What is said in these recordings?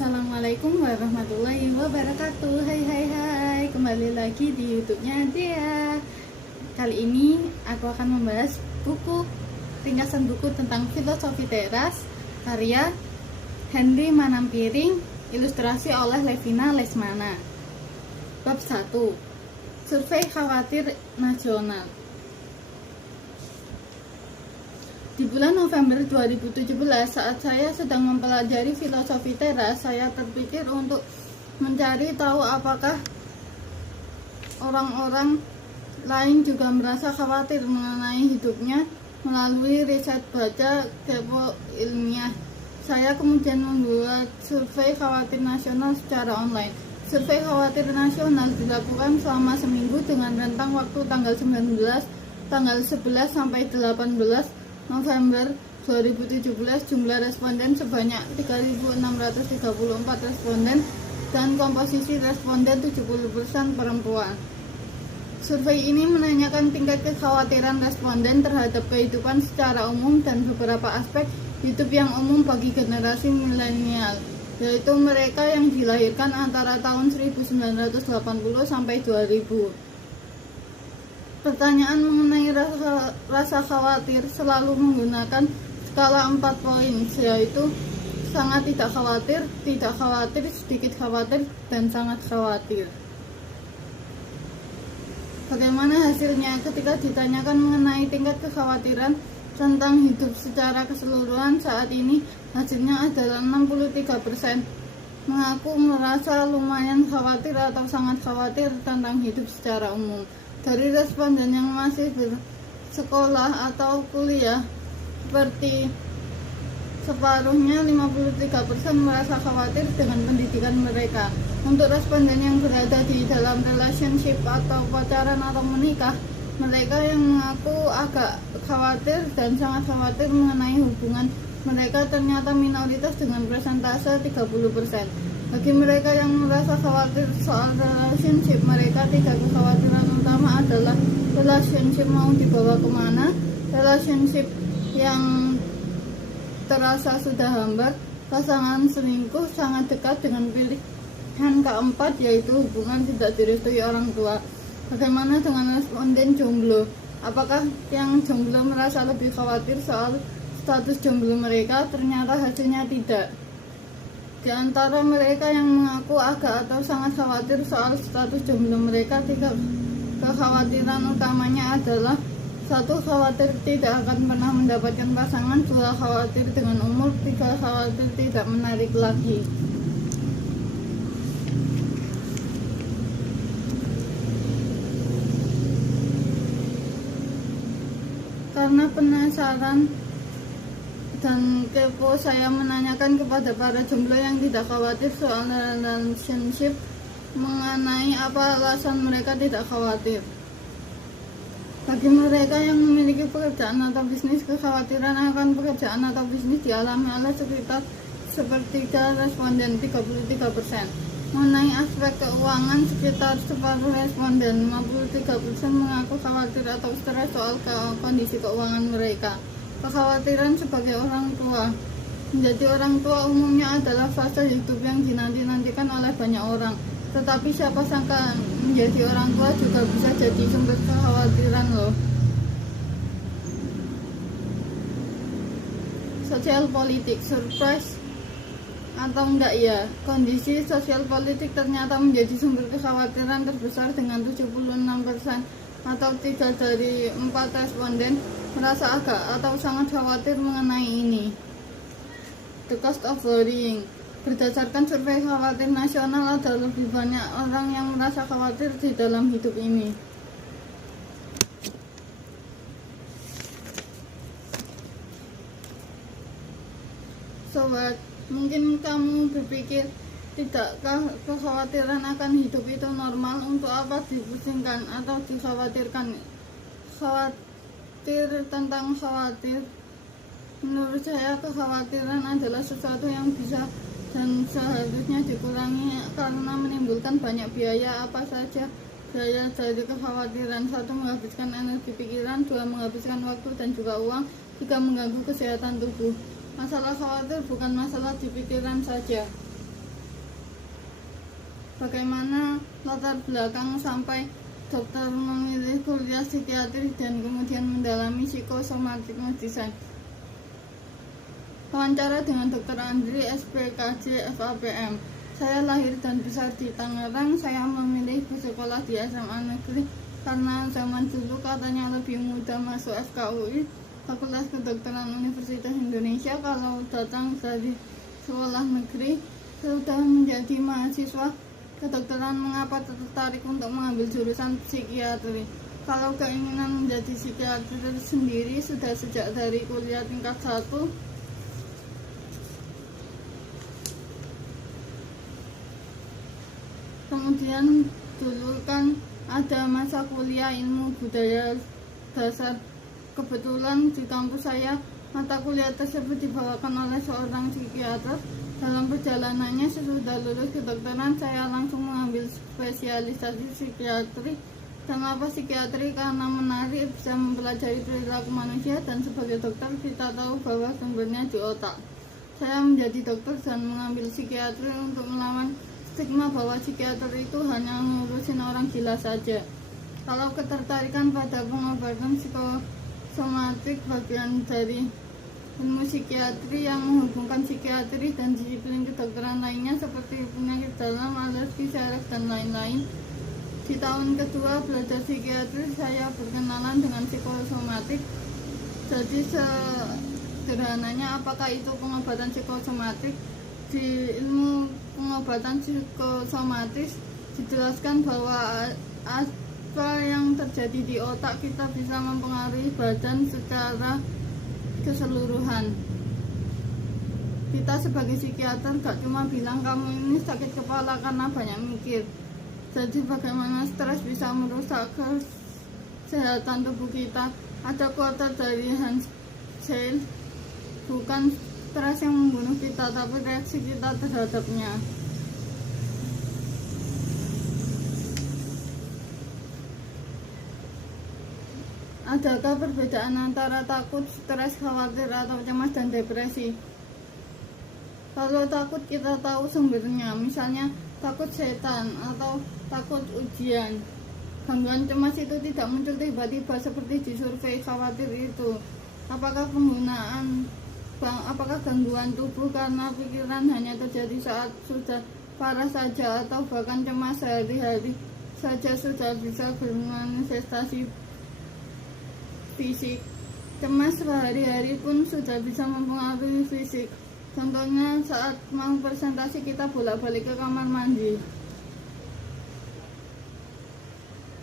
Assalamualaikum warahmatullahi wabarakatuh. Hai, kembali lagi di YouTube-nya Dea. Kali ini aku akan membahas ringkasan buku tentang filosofi teras karya Henry Manampiring, ilustrasi oleh Levina Lesmana. Bab 1. Survei khawatir nasional. Di bulan November 2017, saat saya sedang mempelajari filosofi teras, saya terpikir untuk mencari tahu apakah orang-orang lain juga merasa khawatir mengenai hidupnya. Melalui riset baca kepo ilmiah, saya kemudian membuat survei khawatir nasional secara online. Survei khawatir nasional dilakukan selama seminggu dengan rentang waktu tanggal 11 sampai 18 November 2017. Jumlah responden sebanyak 3.634 responden dan komposisi responden 70% perempuan. Survei ini menanyakan tingkat kekhawatiran responden terhadap kehidupan secara umum dan beberapa aspek hidup yang umum bagi generasi milenial, yaitu mereka yang dilahirkan antara tahun 1980 sampai 2000. Pertanyaan mengenai rasa khawatir selalu menggunakan skala 4 poin, yaitu sangat tidak khawatir, sedikit khawatir, dan sangat khawatir. Bagaimana hasilnya? Ketika ditanyakan mengenai tingkat kekhawatiran tentang hidup secara keseluruhan saat ini, hasilnya adalah 63% mengaku merasa lumayan khawatir atau sangat khawatir tentang hidup secara umum. Dari responden yang masih bersekolah atau kuliah, seperti separuhnya 53% merasa khawatir dengan pendidikan mereka. Untuk responden yang berada di dalam relationship atau pacaran atau menikah, mereka yang mengaku agak khawatir dan sangat khawatir mengenai hubungan mereka ternyata minoritas dengan persentase 30%. Bagi mereka yang merasa khawatir soal relationship, mereka tiga kekhawatiran utama adalah relationship mau dibawa kemana, relationship yang terasa sudah hambar, pasangan selingkuh sangat dekat dengan pilihan keempat, yaitu hubungan tidak direstui orang tua. Bagaimana dengan responden jomblo? Apakah yang jomblo merasa lebih khawatir soal status jomblo mereka? Ternyata hasilnya tidak. Di antara mereka yang mengaku agak atau sangat khawatir soal status jomblo mereka, tiga kekhawatiran utamanya adalah: 1. Khawatir tidak akan pernah mendapatkan pasangan. 2. Khawatir dengan umur. 3. Khawatir tidak menarik lagi. Karena penasaran dan kepo, saya menanyakan kepada para jomblo yang tidak khawatir soal relationship mengenai apa alasan mereka tidak khawatir. Bagi mereka yang memiliki pekerjaan atau bisnis, kekhawatiran akan pekerjaan atau bisnis dialami oleh sekitar sepertiga responden, 33%. Mengenai aspek keuangan, sekitar separuh responden, 53%, mengaku khawatir atau stres soal kondisi keuangan mereka. Kekhawatiran sebagai orang tua. Menjadi orang tua umumnya adalah fase hidup yang dinanti-nantikan oleh banyak orang. Tetapi siapa sangka menjadi orang tua juga bisa jadi sumber kekhawatiran loh. Sosial politik, surprise atau enggak ya? Kondisi sosial politik ternyata menjadi sumber kekhawatiran terbesar dengan 76%, atau 3 dari 4 responden merasa agak atau sangat khawatir mengenai ini. The cost of worrying. Berdasarkan survei khawatir nasional, ada lebih banyak orang yang merasa khawatir di dalam hidup ini. Sobat, mungkin kamu berpikir, tidakkah kekhawatiran akan hidup itu normal? Untuk apa dipusingkan atau dikhawatirkan? Khawatir tentang khawatir. Menurut saya, kekhawatiran adalah sesuatu yang bisa dan seharusnya dikurangi karena menimbulkan banyak biaya. Apa saja biaya dari kekhawatiran? 1. Menghabiskan energi pikiran. 2. Menghabiskan waktu dan juga uang. 3. Mengganggu kesehatan tubuh. Masalah khawatir bukan masalah di pikiran saja. bagaimana latar belakang sampai dokter memilih kuliah psikiatri dan kemudian mendalami psikosomatik medicine. Wawancara dengan Dr. Andri, SPKJ, FAPM. Saya lahir dan besar di Tangerang. Saya memilih bersekolah di SMA negeri karena zaman dulu katanya lebih mudah masuk FKUI, Fakultas Kedokteran Universitas Indonesia. Kalau datang dari sekolah negeri sudah menjadi mahasiswa kedokteran, mengapa tertarik untuk mengambil jurusan psikiatri? Kalau keinginan menjadi psikiater sendiri sudah sejak dari kuliah tingkat 1. Kemudian dulu kan ada masa kuliah ilmu budaya dasar. Kebetulan di kampus saya mata kuliah tersebut dibawakan oleh seorang psikiater. Dalam perjalanannya sesudah lulus kedokteran, saya langsung mengambil spesialisasi psikiatri. Kenapa psikiatri? Karena menarik, bisa mempelajari perilaku manusia, dan sebagai dokter kita tahu bahwa sumbernya di otak. Saya menjadi dokter dan mengambil psikiatri untuk melawan stigma bahwa psikiater itu hanya ngurusin orang gila saja. Kalau ketertarikan pada pengobatan psikosomatik bagian dari ilmu psikiatri yang menghubungkan psikiatri dan disiplin kedokteran lainnya seperti penyakit dalam, alergi, saraf, dan lain-lain. Di tahun kedua belajar psikiatri, saya berkenalan dengan psikosomatik. Jadi sederhananya, apakah itu pengobatan psikosomatik? Di ilmu pengobatan psikosomatis dijelaskan bahwa apa yang terjadi di otak kita bisa mempengaruhi badan secara keseluruhan. Kita sebagai psikiater gak cuma bilang kamu ini sakit kepala karena banyak mikir. Jadi bagaimana stres bisa merusak kesehatan tubuh kita. Ada quote dari Hans Selye, bukan stres yang membunuh kita, tapi reaksi kita terhadapnya. Adakah perbedaan antara takut, stres, khawatir, atau cemas, dan depresi? Kalau takut kita tahu sumbernya, misalnya takut setan atau takut ujian. Gangguan cemas itu tidak muncul tiba-tiba seperti di survei. Khawatir itu apakah gangguan tubuh karena pikiran hanya terjadi saat sudah parah saja, atau bahkan cemas sehari-hari saja sudah bisa bermanifestasi fisik. Cemas sehari-hari pun sudah bisa mempengaruhi fisik. Contohnya saat mau presentasi kita bolak-balik ke kamar mandi.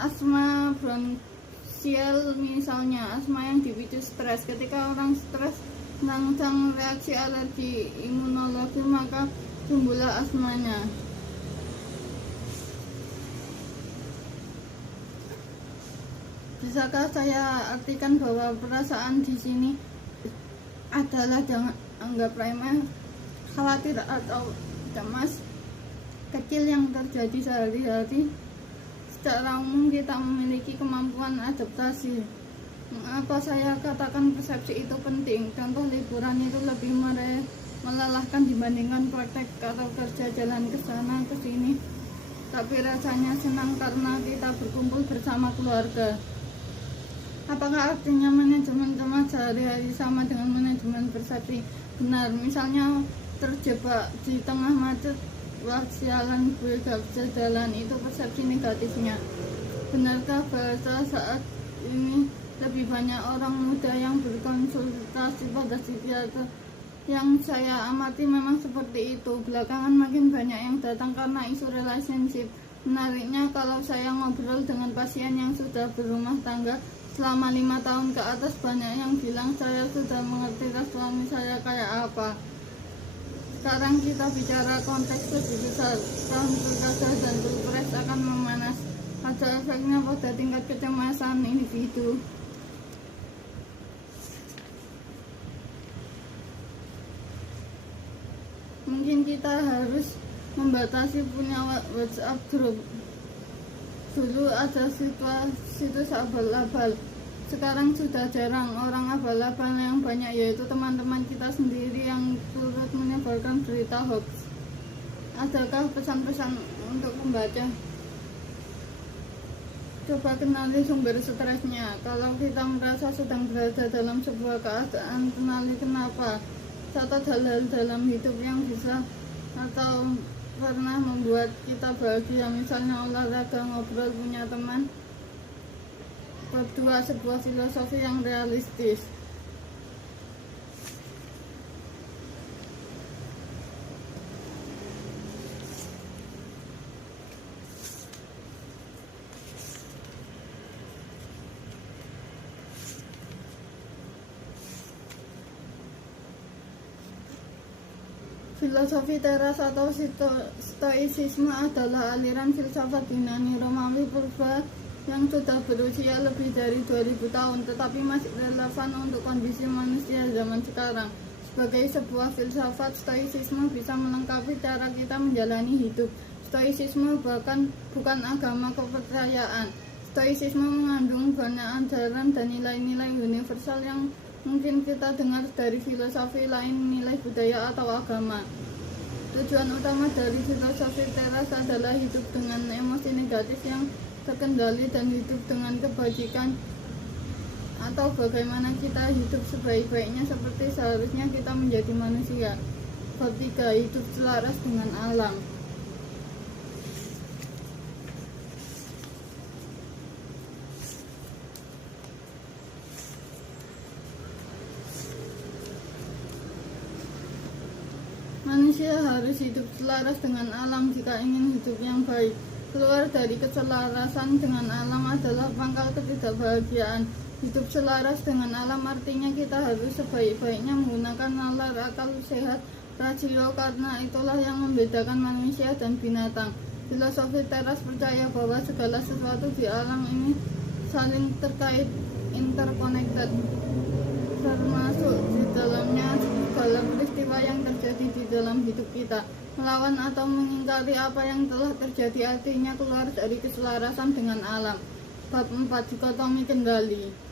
Asma bronkial misalnya, asma yang dipicu stres. Ketika orang stres tentang reaksi alergi imunologi, maka timbullah asmanya. Bisakah saya artikan bahwa perasaan di sini adalah jangan anggap remeh, khawatir atau cemas kecil yang terjadi sehari-hari? Secara umum kita memiliki kemampuan adaptasi. Mengapa saya katakan persepsi itu penting? Contoh, liburan itu lebih melelahkan dibandingkan praktek atau kerja jalan ke sana ke sini. Tapi rasanya senang karena kita berkumpul bersama keluarga. Apakah artinya manajemen cemas sehari-hari sama dengan manajemen persepsi? Benar. Misalnya terjebak di tengah macet, wah sialan gue gak bisa jalan, itu persepsi negatifnya. Benarkah bahasa saat ini lebih banyak orang muda yang berkonsultasi pada psikiater? Yang saya amati memang seperti itu. Belakangan makin banyak yang datang karena isu relationship. Menariknya, kalau saya ngobrol dengan pasien yang sudah berumah tangga selama 5 tahun ke atas, banyak yang bilang saya sudah mengerti suami saya kayak apa. Sekarang kita bicara konteks lebih besar. Tahun pilkada dan pilpres akan memanas. Ada efeknya pada tingkat kecemasan individu. Mungkin kita harus membatasi punya WhatsApp group. Dulu ada situs abal-abal, sekarang sudah jarang orang abal-abal, yang banyak yaitu teman-teman kita sendiri yang turut menyebarkan berita hoax. Adakah pesan-pesan untuk membaca. Coba kenali sumber stresnya. Kalau kita merasa sedang berada dalam sebuah keadaan, kenali kenapa. Catat hal-hal dalam hidup yang bisa atau pernah membuat kita bahagia, misalnya olahraga, ngobrol, punya teman. Kedua, sebuah filosofi yang realistis. Filosofi teras atau stoicisme adalah aliran filsafat Yunani Romawi purba yang sudah berusia lebih dari 2000 tahun, tetapi masih relevan untuk kondisi manusia zaman sekarang. Sebagai sebuah filsafat, stoicisme bisa melengkapi cara kita menjalani hidup. Stoicisme bahkan bukan agama kepercayaan. Stoicisme mengandung banyak ajaran dan nilai-nilai universal yang mungkin kita dengar dari filosofi lain, nilai budaya atau agama. Tujuan utama dari filosofi teras adalah hidup dengan emosi negatif yang terkendali dan hidup dengan kebajikan, atau bagaimana kita hidup sebaik-baiknya seperti seharusnya kita menjadi manusia. Bab 3, hidup selaras dengan alam. Manusia harus hidup selaras dengan alam jika ingin hidup yang baik. Keluar dari keselarasan dengan alam adalah pangkal ketidakbahagiaan. Hidup selaras dengan alam artinya kita harus sebaik-baiknya menggunakan nalar, akal sehat, rasio, karena itulah yang membedakan manusia dan binatang. Filosofi teras percaya bahwa segala sesuatu di alam ini saling terkait, interconnected, termasuk di dalamnya segala peristiwa yang terjadi di dalam hidup kita. Melawan atau mengingkari apa yang telah terjadi artinya keluar dari keselarasan dengan alam. Bab 4, dikotomi kendali.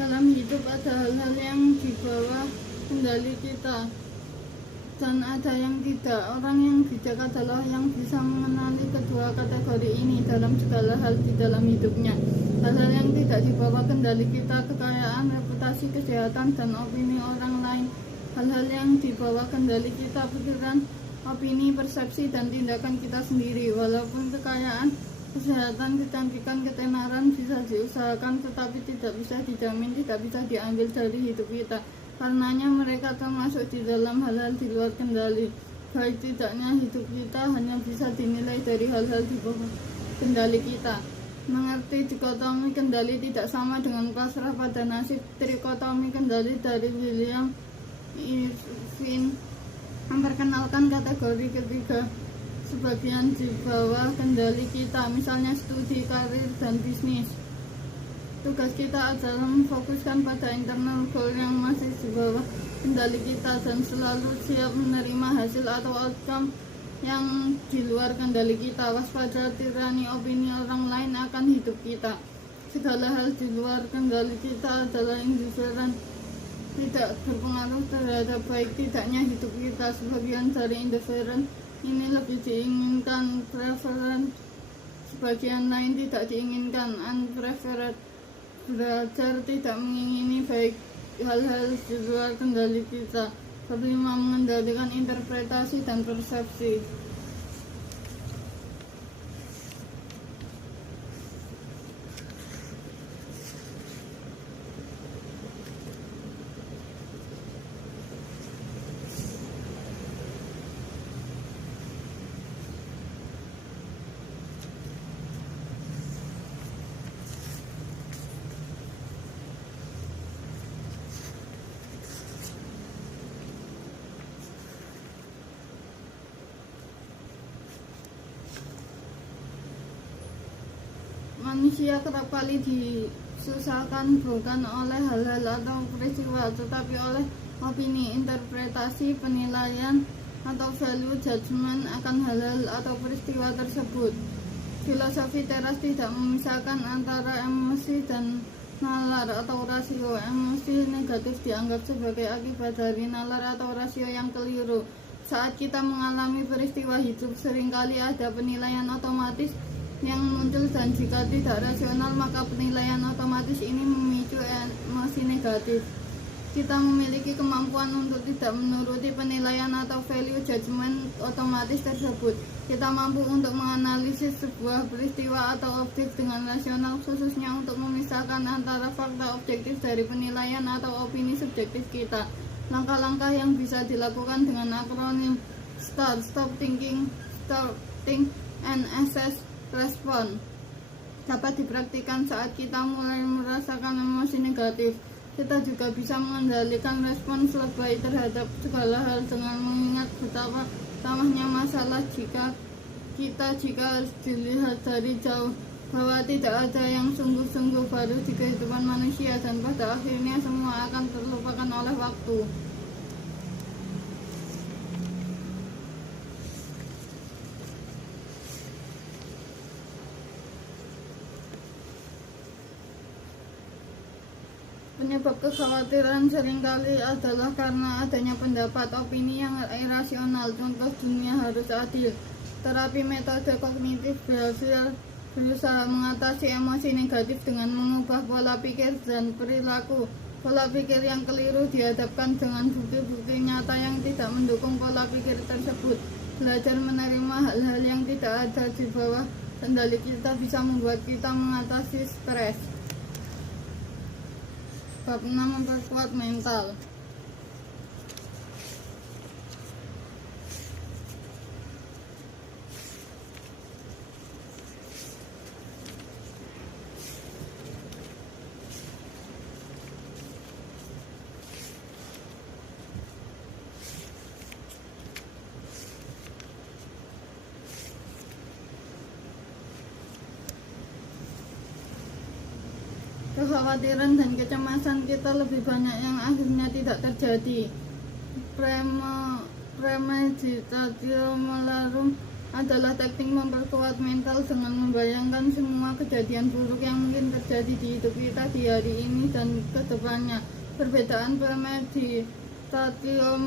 Dalam hidup ada hal-hal yang di bawah kendali kita dan ada yang tidak. Orang yang bijak adalah yang bisa mengenali kedua kategori ini dalam segala hal di dalam hidupnya. Hal-hal yang tidak di bawah kendali kita, kekayaan, reputasi, kesehatan, dan opini orang lain. Hal-hal yang di bawah kendali kita, pikiran, opini, persepsi, dan tindakan kita sendiri. Walaupun kekayaan, kesehatan, kecantikan, ketenaran bisa diusahakan, tetapi tidak bisa dijamin, tidak bisa diambil dari hidup kita. Karenanya mereka termasuk di dalam hal-hal di luar kendali. Baik tidaknya hidup kita hanya bisa dinilai dari hal-hal di bawah kendali kita. Mengerti dikotomi kendali tidak sama dengan pasrah pada nasib. Trikotomi kendali dari William Irvin memperkenalkan kategori ketiga, sebagian di bawah kendali kita, misalnya studi, karir, dan bisnis. Tugas kita adalah memfokuskan pada internal goal yang masih di bawah kendali kita dan selalu siap menerima hasil atau outcome yang di luar kendali kita. Waspada tirani opini orang lain akan hidup kita. Segala hal di luar kendali kita adalah indiferen, tidak berpengaruh terhadap baik tidaknya hidup kita. Sebagian dari indiferen ini lebih diinginkan, preference, sebagian lain tidak diinginkan, unpreferred. belajar tidak mengingini baik hal-hal di luar kendali kita. Kelima, mengendalikan interpretasi dan persepsi. Manusia kerap kali disusahkan bukan oleh hal-hal atau peristiwa, tetapi oleh opini, interpretasi, penilaian, atau value judgment akan hal-hal atau peristiwa tersebut. Filosofi teras tidak memisahkan antara emosi dan nalar atau rasio. Emosi negatif dianggap sebagai akibat dari nalar atau rasio yang keliru. Saat kita mengalami peristiwa hidup, seringkali ada penilaian otomatis yang muncul, dan jika tidak rasional maka penilaian otomatis ini memicu emosi negatif. Kita memiliki kemampuan untuk tidak menuruti penilaian atau value judgment otomatis tersebut. Kita mampu untuk menganalisis sebuah peristiwa atau objek dengan rasional, khususnya untuk memisahkan antara fakta objektif dari penilaian atau opini subjektif kita. Langkah-langkah yang bisa dilakukan dengan akronim STAR, Stop Thinking, Start Think, and Assess Respon, dapat dipraktikkan saat kita mulai merasakan emosi negatif. Kita juga bisa mengendalikan respons lebay terhadap segala hal dengan mengingat betapa ramahnya masalah jika dilihat dari jauh, bahwa tidak ada yang sungguh-sungguh baru di kehidupan manusia, dan pada akhirnya semua akan terlupakan oleh waktu. Penyebab kekhawatiran seringkali adalah karena adanya pendapat opini yang irasional. Contoh, dunia harus adil. Terapi metode kognitif behavior berusaha mengatasi emosi negatif dengan mengubah pola pikir dan perilaku. Pola pikir yang keliru dihadapkan dengan bukti-bukti nyata yang tidak mendukung pola pikir tersebut. Belajar menerima hal-hal yang tidak ada di bawah kendali kita bisa membuat kita mengatasi stres. Bab 6, memperkuat mental. Kekhawatiran dan kecemasan kita lebih banyak yang akhirnya tidak terjadi. Premeditatio malorum adalah teknik memperkuat mental dengan membayangkan semua kejadian buruk yang mungkin terjadi di hidup kita di hari ini dan ke depannya. Perbedaan premeditatio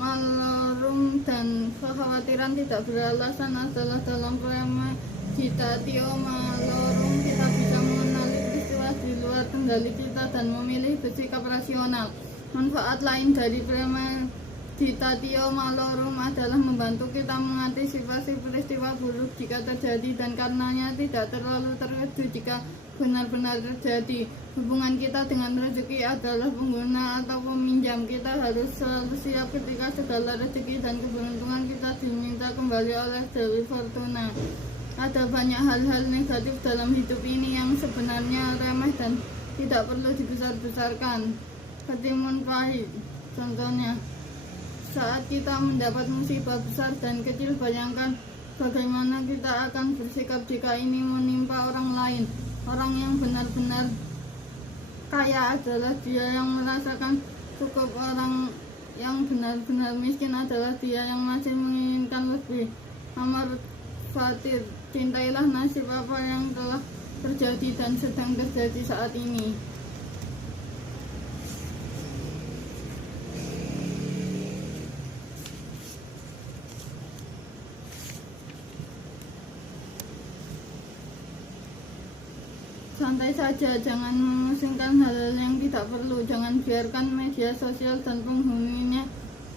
malorum dan kekhawatiran tidak beralasan adalah dalam premeditatio malorum kita bisa mengenali di luar kendali kita dan memilih bersikap rasional. Manfaat lain dari premeditatio malorum adalah membantu kita mengantisipasi peristiwa buruk jika terjadi, dan karenanya tidak terlalu terkejut jika benar-benar terjadi. Hubungan kita dengan rezeki adalah pengguna atau peminjam. Kita harus selalu siap ketika segala rezeki dan keberuntungan kita diminta kembali oleh Dewi Fortuna. Ada banyak hal-hal negatif dalam hidup ini yang sebenarnya remeh dan tidak perlu dibesar-besarkan. Ketimun pahit, contohnya, saat kita mendapat musibah besar dan kecil, bayangkan bagaimana kita akan bersikap jika ini menimpa orang lain. Orang yang benar-benar kaya adalah dia yang merasakan cukup. Orang yang benar-benar miskin adalah dia yang masih menginginkan lebih. Amar Fatir, cintailah nasib apa yang telah terjadi dan sedang terjadi saat ini. santai saja, jangan memusingkan hal-hal yang tidak perlu. Jangan biarkan media sosial dan penghuninya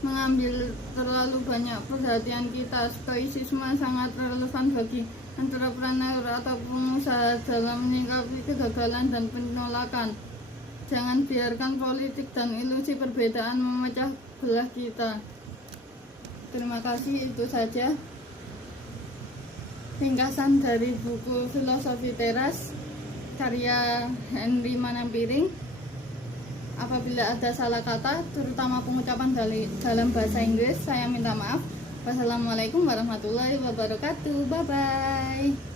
mengambil terlalu banyak perhatian kita. Stoicisme sangat relevan bagi entrepreneur atau pengusaha dalam menyikapi kegagalan dan penolakan. Jangan biarkan politik dan ilusi perbedaan memecah belah kita. Terima kasih, itu saja ringkasan dari buku Filosofi Teras karya Henry Manampiring. Apabila ada salah kata, terutama pengucapan dalam bahasa Inggris, saya minta maaf. Wassalamualaikum warahmatullahi wabarakatuh. Bye bye.